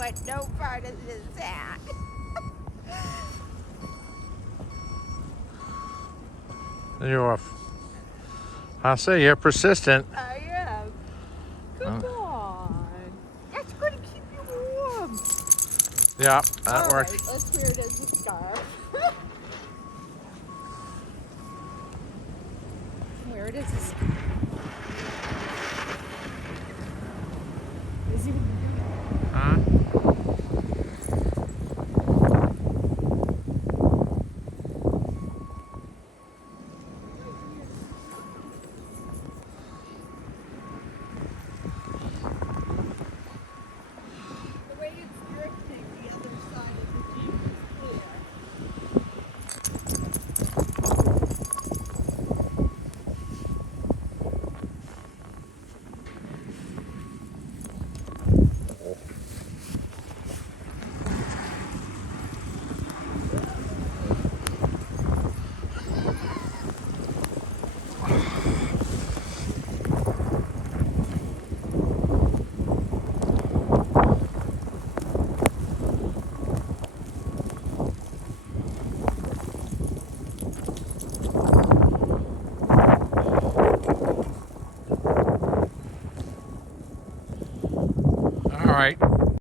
want no part of this hat. I say you're persistent. I am. Come on. That's going to keep you warm. Yeah, that works. Right, let's wear it as a scarf. Wear it as a scarf. Is he